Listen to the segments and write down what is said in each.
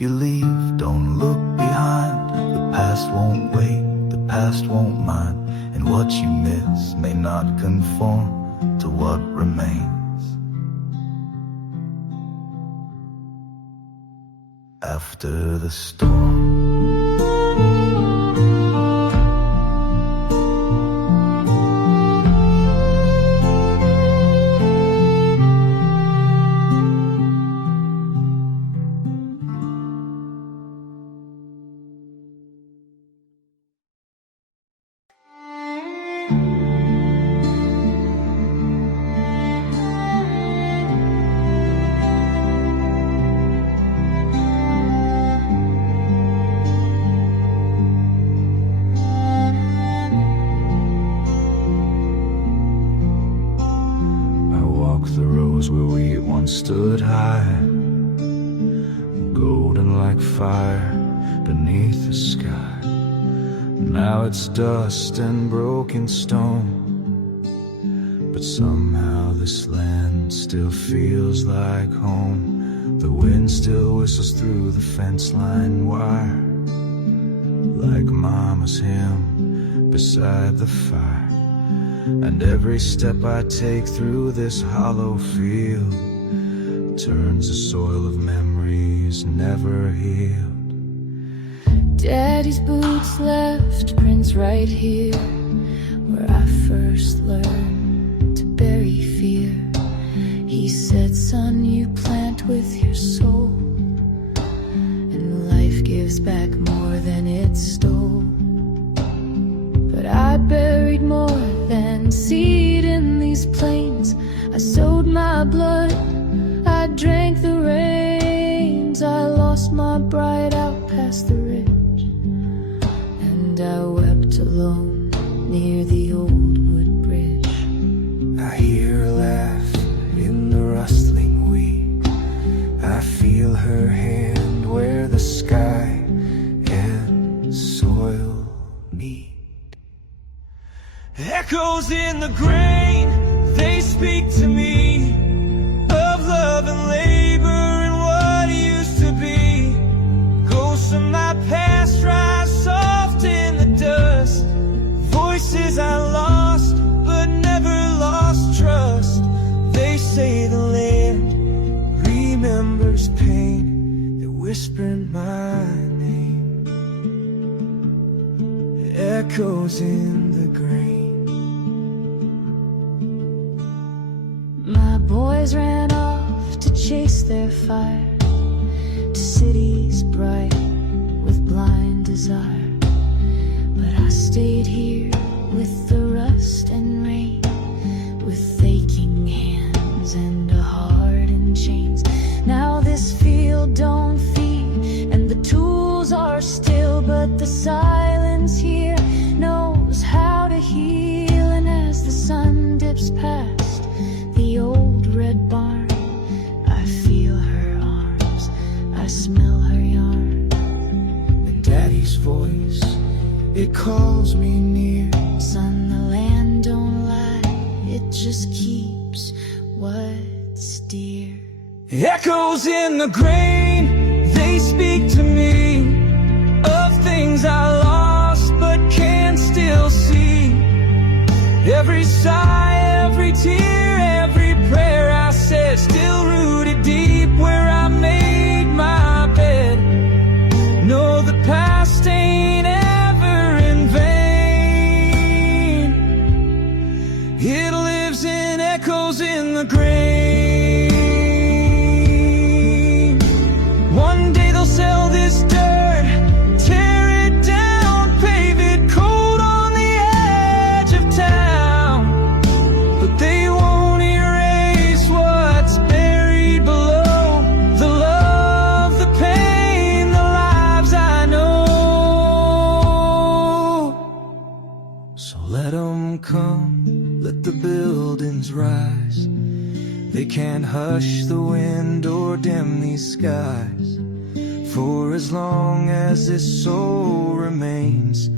If you leave, don't look behind. The past won't wait, the past won't mind, and what you miss may not conform to what remains after the storm. Where we once stood high, golden like fire beneath the sky. Now it's dust and broken stone, but somehow this land still feels like home. The wind still whistles through the fence line wire, like Mama's hymn beside the fire. And every step I take through this hollow field turns the soil of memories never healed. Daddy's boots left prints right here, where I first learned to bury fear. He said, son, you plant with your soul, and life gives back more than it stole. But I buried more than seed in these plains. I sowed my blood, I drank the rains. I lost my bride out past the ridge, and I wept alone near the old wood bridge. I hear her laugh in the rustling wheat. I feel her hand where the sky and soil meet. Echoes in the grain, they speak to me of love and labor and what it used to be. Ghosts of my past rise soft in the dust. Voices I lost but never lost trust. They say the land remembers pain. They whisper my name. Echoes in the grain. My boys ran off to chase their fire, to cities bright with blind desire. But I stayed here with the rust and rain, with aching hands and a heart in chains. Now this field don't feed, and the tools are still, but the silence here knows how to heal. And as the sun dips past the old red barn, I feel her arms, I smell her yarn. And Daddy's voice, it calls me near. Son, the land don't lie, it just keeps what's dear. Echoes in the grain, they speak to me of things I lost but can still see. Every sigh, every tear, every prayer I said, still rooted deep where I made my bed. No, the past ain't ever in vain. It lives in echoes in the grain. One day they'll sell this dirt, tear it down, pave it cold on the edge of town. But they won't erase what's buried below. The love, the pain, the lives I know. So let them come, let the buildings rise. They can't hush the wind or dim these skies. For as long as this soul remains,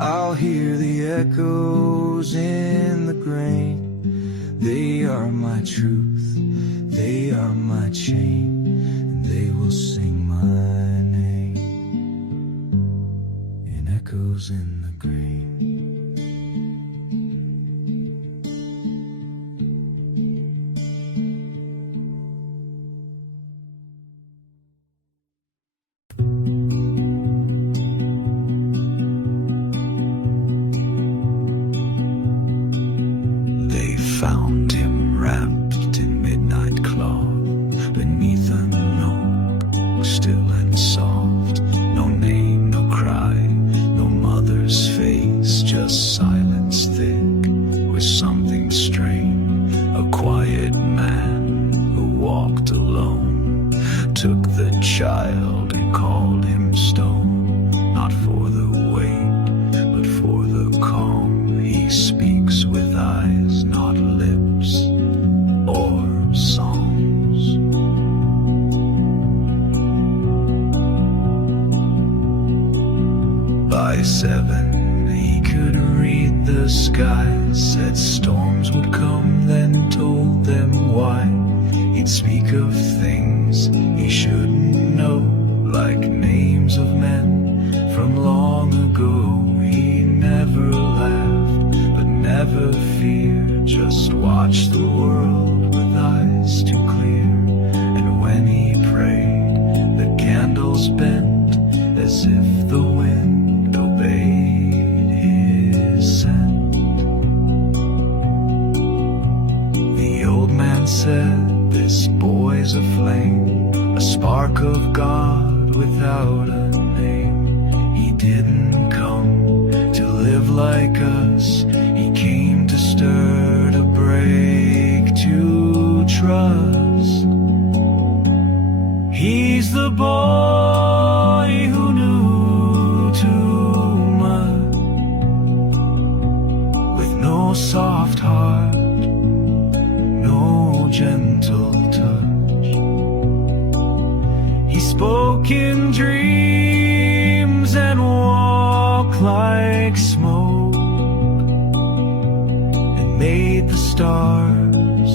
I'll hear the echoes in the grain. They are my truth, they are my chain, and they will sing my shadows in the grave. They found him wrapped in midnight cloth beneath an oak, still and soft. No name, no cry, no mother's face, just silence thick with something strange. A quiet man who walked alone took the child and called him stone. Not for the weight, but for the calm. He speaks with eyes, not lips or songs. By 7, he could read the skies, said storms would come, then told them why. He'd speak of things he shouldn't know, like names of men from long ago. He never laughed, but never feared, just watched the world with eyes too clear. And when he prayed, the candles bent as if the wind obeyed his scent. The old man said, "This boy's a flame, a spark of God without a name. He didn't come to live like us, he came to stir, to break, to trust. He's the boy who knew too much, with no soft heart, no gentle touch. He spoke in dreams and walked like smoke, and made the stars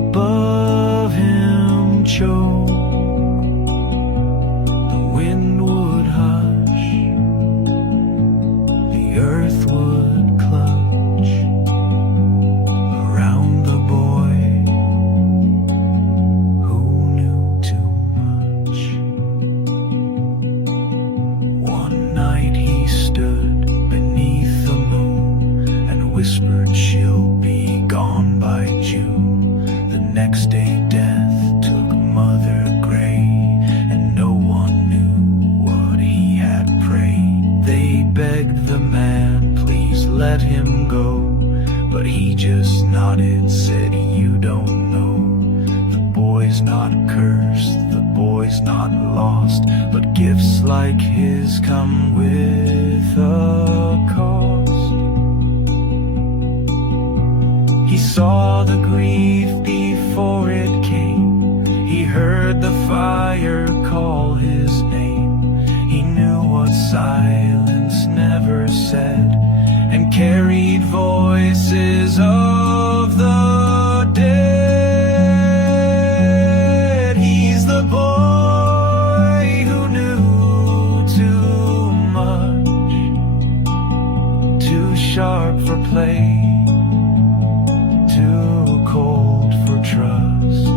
above him choke. The wind would hush, the earth would clutch around the boy who knew too much. One night he stood beneath the moon and whispered, "She'll be gone by June." The next day death took Mother Gray, and no one knew what he had prayed. They begged the man, "Please let him go," but he just nodded, said, "You don't know. The boy's not cursed, the boy's not lost, but gifts like his come with a cost." He saw the grief before it came, he heard the fire call his name. He knew what silence never said, and carried voices of the dead. He's the boy who knew too much, too sharp for play, too cold for trust,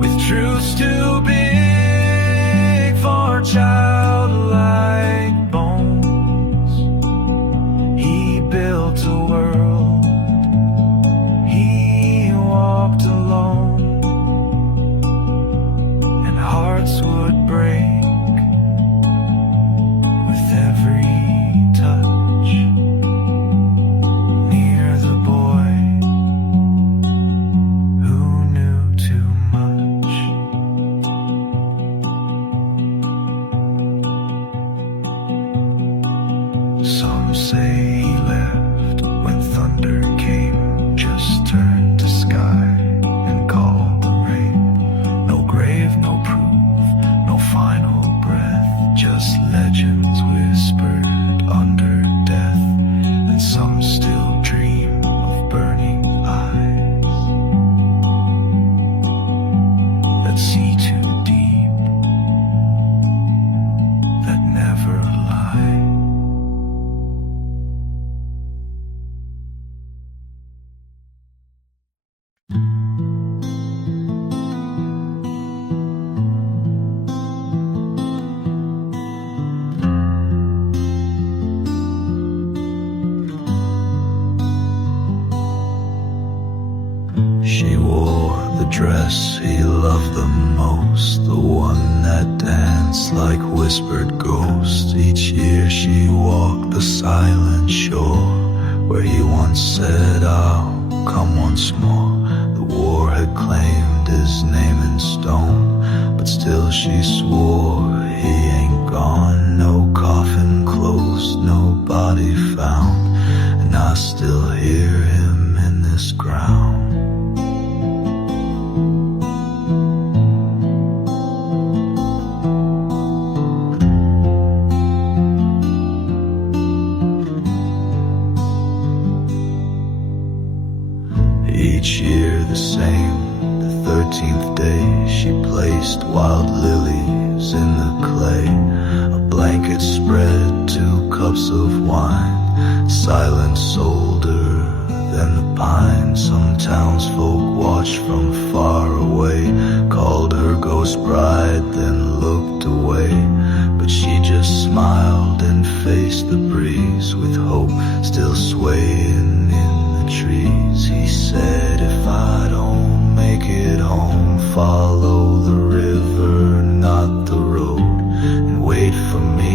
with truths too big for childlike bones. He built a world, he walked alone, and hearts would break with every touch. Near the boy who knew too much. Some say he left when thunder came, just turned to sky and called the rain. No grave, no proof, no final breath, just legends whispered under death. And some still dream of burning eyes that see too deep, that never lie. dress he loved the most, the one that danced like whispered ghosts. Each year she walked the silent shore where he once said, "I'll come once more." The war had claimed his name in stone, but still she swore he ain't gone. No coffin closed, no body found, and I still hear him in this ground. Each year the same, the 13th day, she placed wild lilies in the clay. A blanket spread, 2 cups of wine, silence older than the pine. Some townsfolk watched from far away, called her ghost bride, then looked away. But she just smiled and faced the breeze, with hope still swaying in the trees. He said, "If I don't make it home, follow the river, not the road, and wait for me